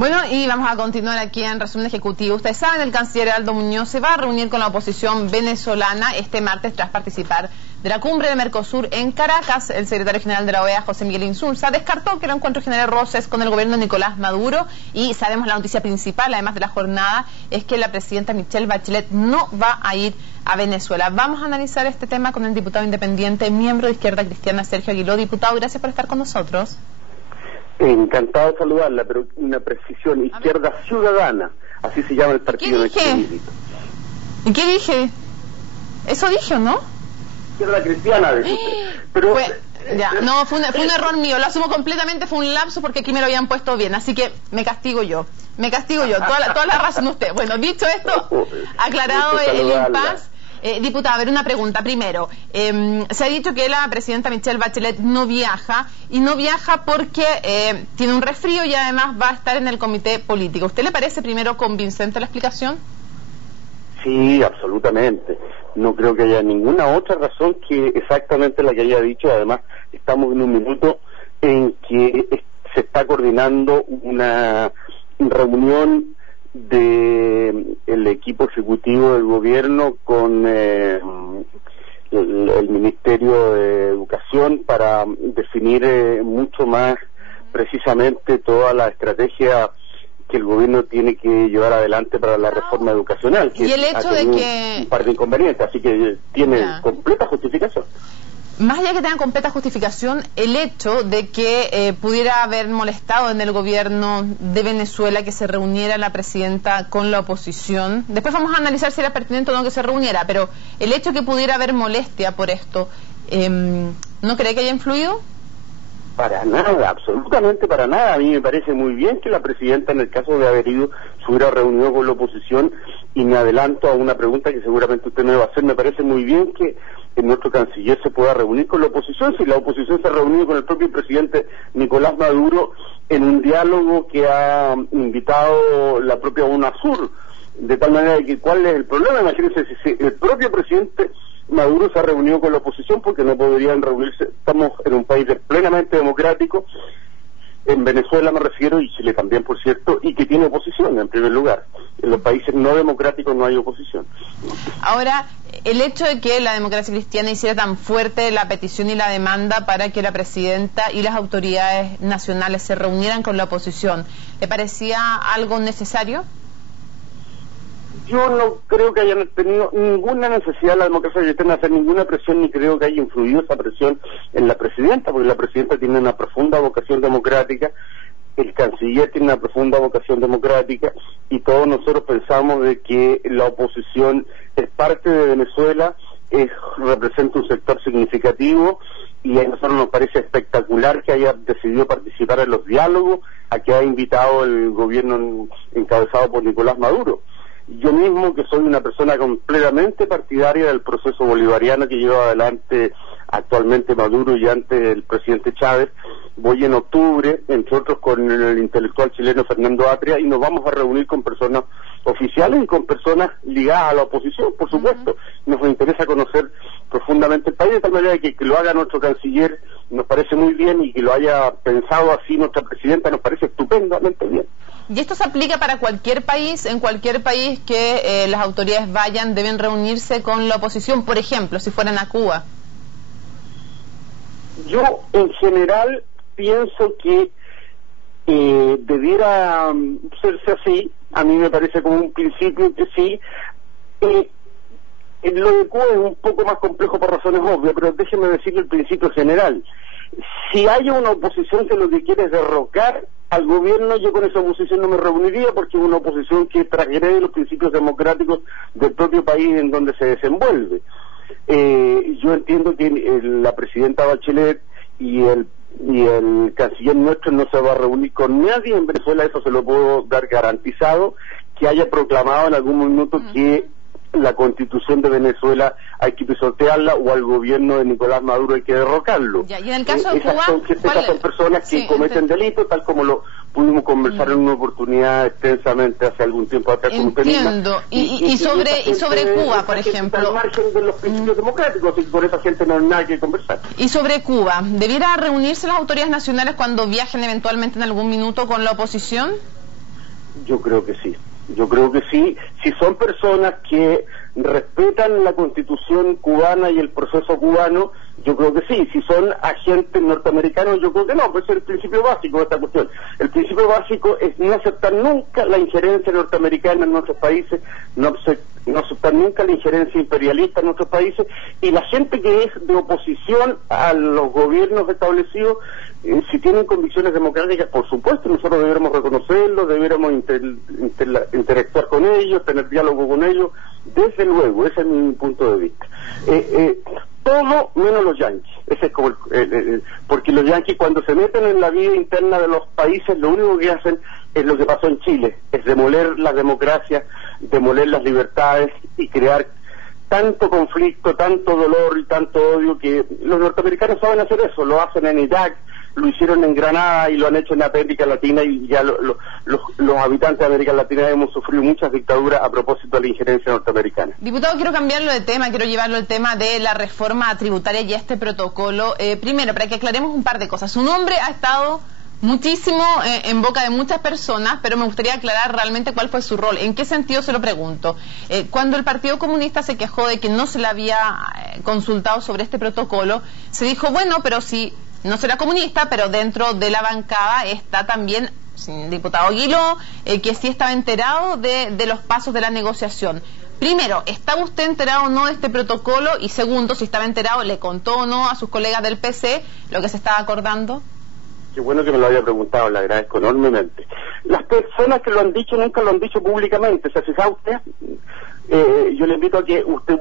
Bueno, y vamos a continuar aquí en Resumen Ejecutivo. Ustedes saben, el canciller Aldo Muñoz se va a reunir con la oposición venezolana este martes tras participar de la cumbre de Mercosur en Caracas. El secretario general de la OEA, José Miguel Insulza, descartó que el encuentro genere roces con el gobierno de Nicolás Maduro, y sabemos la noticia principal, además de la jornada, es que la presidenta Michelle Bachelet no va a ir a Venezuela. Vamos a analizar este tema con el diputado independiente, miembro de Izquierda Cristiana, Sergio Aguiló. Diputado, gracias por estar con nosotros. Encantado de saludarla, pero una precisión: Izquierda Ciudadana, así se llama el partido. ¿Qué dije? ¿Y qué dije? Eso dije, ¿no? Izquierda Cristiana, pero no, fue un error mío, lo asumo completamente, fue un lapso porque aquí me lo habían puesto bien, así que me castigo yo, toda la razón usted. Bueno, dicho esto, aclarado el impasse. Diputado, a ver, una pregunta. Primero, se ha dicho que la presidenta Michelle Bachelet no viaja, y no viaja porque tiene un resfrío y además va a estar en el comité político. ¿Usted le parece primero convincente la explicación? Sí, absolutamente. No creo que haya ninguna otra razón que exactamente la que haya dicho. Además, estamos en un minuto en que se está coordinando una reunión del equipo ejecutivo del gobierno con el Ministerio de Educación para definir mucho más precisamente toda la estrategia que el gobierno tiene que llevar adelante para la reforma educacional, que y el hecho de que un par de inconvenientes, así que tiene completa justificación. Más allá que tenga completa justificación, el hecho de que pudiera haber molestado en el gobierno de Venezuela que se reuniera la presidenta con la oposición, después vamos a analizar si era pertinente o no que se reuniera, pero el hecho de que pudiera haber molestia por esto, ¿no cree que haya influido? Para nada, absolutamente para nada. A mí me parece muy bien que la presidenta, en el caso de haber ido, se hubiera reunido con la oposición, y me adelanto a una pregunta que seguramente usted me va a hacer. Me parece muy bien que nuestro canciller se pueda reunir con la oposición, si la oposición se ha reunido con el propio presidente Nicolás Maduro en un diálogo que ha invitado la propia UNASUR, de tal manera que ¿cuál es el problema? Imagínense si el propio presidente Maduro se ha reunido con la oposición, porque no podrían reunirse. Estamos en un país plenamente democrático, en Venezuela me refiero, y Chile también, por cierto, y que tiene oposición en primer lugar. En los países no democráticos no hay oposición. Ahora, el hecho de que la Democracia Cristiana hiciera tan fuerte la petición y la demanda para que la presidenta y las autoridades nacionales se reunieran con la oposición, ¿le parecía algo necesario? Yo no creo que hayan tenido ninguna necesidad la democracia cristiana de hacer ninguna presión, ni creo que haya influido esa presión en la presidenta, porque la presidenta tiene una profunda vocación democrática, el canciller tiene una profunda vocación democrática, y todos nosotros pensamos de que la oposición es parte de Venezuela, representa un sector significativo, y a nosotros nos parece espectacular que haya decidido participar en los diálogos a que ha invitado el gobierno encabezado por Nicolás Maduro. Yo mismo, que soy una persona completamente partidaria del proceso bolivariano que lleva adelante actualmente Maduro y antes el presidente Chávez, voy en octubre, entre otros con el intelectual chileno Fernando Atria, y nos vamos a reunir con personas oficiales y con personas ligadas a la oposición, por supuesto. Nos interesa conocer profundamente el país, de tal manera que lo haga nuestro canciller nos parece muy bien, y que lo haya pensado así nuestra presidenta nos parece estupendamente bien. ¿Y esto se aplica para cualquier país? ¿En cualquier país que las autoridades vayan, deben reunirse con la oposición? Por ejemplo, si fueran a Cuba. Yo, en general, pienso que debiera serse así. A mí me parece como un principio que sí. Lo de Cuba es un poco más complejo por razones obvias, pero déjeme decirle el principio general. Si hay una oposición que lo que quiere es derrocar al gobierno, yo con esa oposición no me reuniría, porque es una oposición que transgrede los principios democráticos del propio país en donde se desenvuelve. Yo entiendo que la presidenta Bachelet y el canciller nuestro no se va a reunir con nadie en Venezuela, eso se lo puedo dar garantizado, que haya proclamado en algún minuto que la Constitución de Venezuela hay que pisotearla, o al gobierno de Nicolás Maduro hay que derrocarlo. Ya, y en el caso de Cuba, esas son personas que cometen delitos, tal como lo pudimos conversar en una oportunidad extensamente hace algún tiempo atrás. Entiendo. Y sobre Cuba, por ejemplo, al margen de los principios democráticos, y por esa gente no hay nada que conversar. Y sobre Cuba, ¿debiera reunirse las autoridades nacionales cuando viajen eventualmente en algún minuto con la oposición? Yo creo que sí. Yo creo que sí, si son personas que respetan la Constitución cubana y el proceso cubano, yo creo que sí. Si son agentes norteamericanos, yo creo que no, pues es el principio básico de esta cuestión. El principio básico es no aceptar nunca la injerencia norteamericana en nuestros países, no aceptar nunca la injerencia imperialista en nuestros países, y la gente que es de oposición a los gobiernos establecidos, si tienen convicciones democráticas, por supuesto, nosotros deberíamos reconocerlos, deberíamos interactuar con ellos, tener diálogo con ellos, desde luego, ese es mi punto de vista. Todo menos los yanquis, ese es como porque los yanquis cuando se meten en la vida interna de los países, lo único que hacen es lo que pasó en Chile, es demoler la democracia, demoler las libertades y crear tanto conflicto, tanto dolor y tanto odio, que los norteamericanos saben hacer eso, lo hacen en Irak, lo hicieron en Granada y lo han hecho en América Latina, y ya los habitantes de América Latina hemos sufrido muchas dictaduras a propósito de la injerencia norteamericana. Diputado, quiero cambiarlo de tema, quiero llevarlo al tema de la reforma tributaria y este protocolo. Primero, para que aclaremos un par de cosas. Su nombre ha estado muchísimo en boca de muchas personas, pero me gustaría aclarar realmente cuál fue su rol. ¿En qué sentido se lo pregunto? Cuando el Partido Comunista se quejó de que no se le había consultado sobre este protocolo, se dijo, bueno, pero si no será comunista, pero dentro de la bancada está también el diputado Guiló, que sí estaba enterado de los pasos de la negociación. Primero, ¿estaba usted enterado o no de este protocolo? Y segundo, si estaba enterado, ¿le contó o no a sus colegas del PC lo que se estaba acordando? Qué bueno que me lo haya preguntado, le agradezco enormemente. Las personas que lo han dicho nunca lo han dicho públicamente, ¿se fija usted? Yo le invito a que usted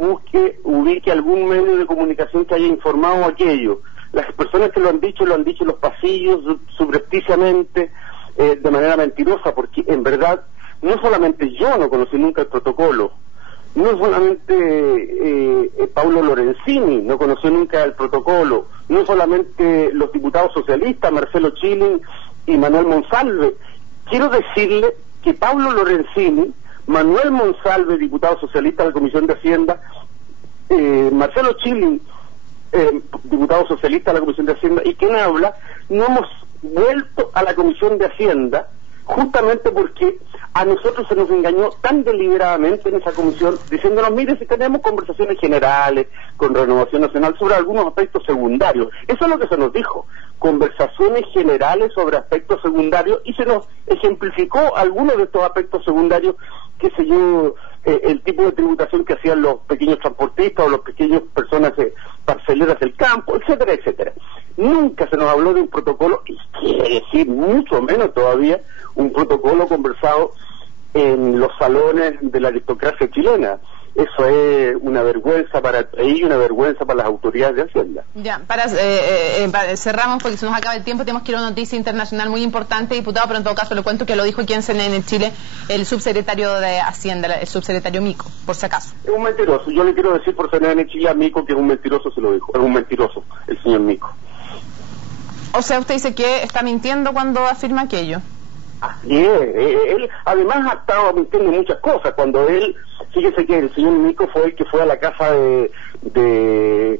ubique algún medio de comunicación que haya informado aquello. Las personas que lo han dicho en los pasillos, subrepticiamente, de manera mentirosa, porque en verdad, no solamente yo no conocí nunca el protocolo, no solamente Paulo Lorenzini no conoció nunca el protocolo, no solamente los diputados socialistas, Marcelo Chilin y Manuel Monsalve. Quiero decirle que Paulo Lorenzini, Manuel Monsalve, diputado socialista de la Comisión de Hacienda, Marcelo Chilin, diputado socialista de la Comisión de Hacienda, y quien habla, no hemos vuelto a la Comisión de Hacienda justamente porque a nosotros se nos engañó tan deliberadamente en esa comisión, diciéndonos, mire, si tenemos conversaciones generales con Renovación Nacional sobre algunos aspectos secundarios. Eso es lo que se nos dijo, conversaciones generales sobre aspectos secundarios, y se nos ejemplificó algunos de estos aspectos secundarios, qué sé yo, el tipo de tributación que hacían los pequeños transportistas o las pequeñas personas parceleras del campo, etcétera, etcétera. Nunca se nos habló de un protocolo, y quiere decir mucho menos todavía un protocolo conversado en los salones de la aristocracia chilena. Eso es una vergüenza para el país y una vergüenza para las autoridades de Hacienda. Ya, cerramos porque se nos acaba el tiempo, tenemos que ir a una noticia internacional muy importante, diputado, pero en todo caso le cuento que lo dijo aquí en CNN Chile el subsecretario de Hacienda, el subsecretario Mico, por si acaso. Es un mentiroso, yo le quiero decir por CNN Chile a Mico que es un mentiroso, se lo dijo, es un mentiroso el señor Mico. O sea, usted dice que está mintiendo cuando afirma aquello. Así es, él además ha estado mintiendo muchas cosas. Cuando él, fíjese que el señor Mico fue el que fue a la casa de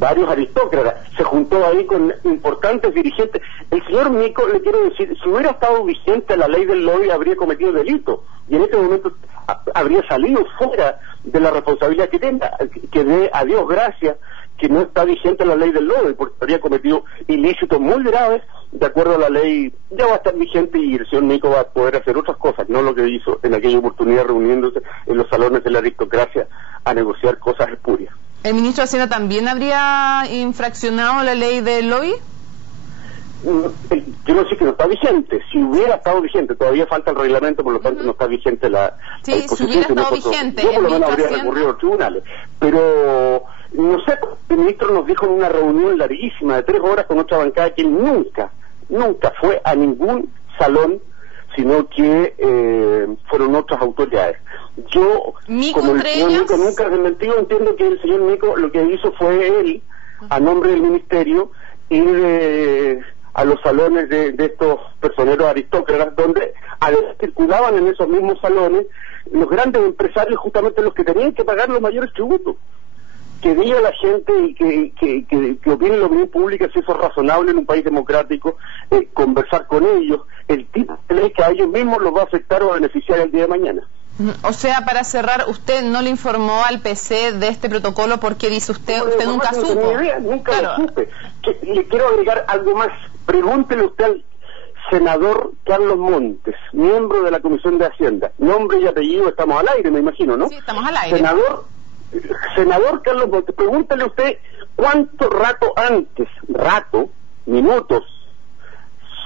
varios aristócratas, se juntó ahí con importantes dirigentes. El señor Mico, le quiero decir, si hubiera estado vigente la ley del lobby, habría cometido delito, y en este momento habría salido fuera de la responsabilidad que tenga, que dé a Dios gracias que no está vigente la ley del lobby, porque habría cometido ilícitos muy graves. De acuerdo a la ley, ya va a estar vigente, y el señor Mico va a poder hacer otras cosas, no lo que hizo en aquella oportunidad reuniéndose en los salones de la aristocracia a negociar cosas espurias. ¿El ministro de Hacienda también habría infraccionado la ley del lobby? Quiero decir que no está vigente. Si hubiera estado vigente, todavía falta el reglamento, por lo tanto no está vigente la sí, si hubiera estado vigente, yo por lo menos habría recurrido a los tribunales, pero no sé, el ministro nos dijo en una reunión larguísima de 3 horas con otra bancada que él nunca fue a ningún salón, sino que fueron otras autoridades. Yo, como el señor Mico nunca ha desmentido, entiendo que el señor Mico lo que hizo fue él, a nombre del ministerio, ir a los salones de estos personeros aristócratas, donde circulaban en esos mismos salones los grandes empresarios, justamente los que tenían que pagar los mayores tributos. que diga a la gente y que opine la opinión pública si eso es razonable en un país democrático, conversar con ellos, el tipo de ley que a ellos mismos los va a afectar o a beneficiar el día de mañana. O sea, para cerrar, ¿usted no le informó al PC de este protocolo porque dice usted nunca supo? No tenía idea, nunca lo supe. Le quiero agregar algo más. Pregúntele usted al senador Carlos Montes, miembro de la Comisión de Hacienda. Nombre y apellido, estamos al aire, me imagino, ¿no? Sí, estamos al aire. Senador Carlos Montes, pregúntele usted cuánto minutos,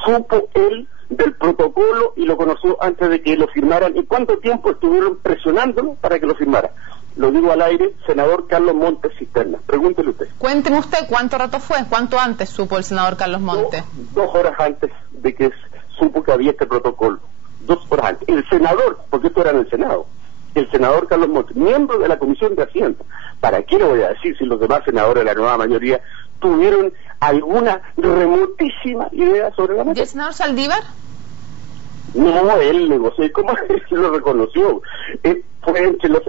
supo él del protocolo y lo conoció antes de que lo firmaran, y cuánto tiempo estuvieron presionándolo para que lo firmara. Lo digo al aire, senador Carlos Montes Cisterna. Pregúntele usted. Cuénteme usted cuánto rato fue, cuánto antes supo el senador Carlos Montes. 2 horas antes de que supo que había este protocolo. 2 horas antes. El senador, porque esto era en el Senado, el senador Carlos Montes, miembro de la Comisión de Hacienda. ¿Para qué lo voy a decir si los demás senadores de la nueva mayoría tuvieron alguna remotísima idea sobre la materia? ¿Y el senador Saldívar? No, él negoció. ¿Cómo él lo reconoció?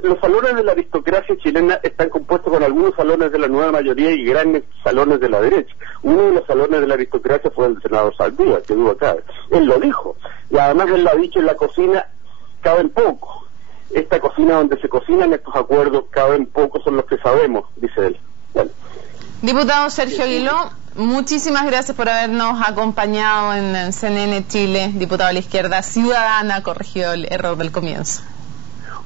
Los salones de la aristocracia chilena están compuestos con algunos salones de la nueva mayoría y grandes salones de la derecha. Uno de los salones de la aristocracia fue el senador Saldívar, que duda cabe. Él lo dijo. Y además él lo ha dicho, en la cocina caben pocos. Esta cocina donde se cocinan estos acuerdos caben pocos, son los que sabemos, dice él. Bueno. Diputado Sergio Aguiló, muchísimas gracias por habernos acompañado en CNN Chile. Diputado de la izquierda ciudadana, corrigió el error del comienzo.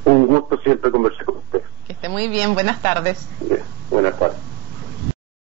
Un gusto siempre conversar con usted. Que esté muy bien, buenas tardes. Bien, buenas tardes.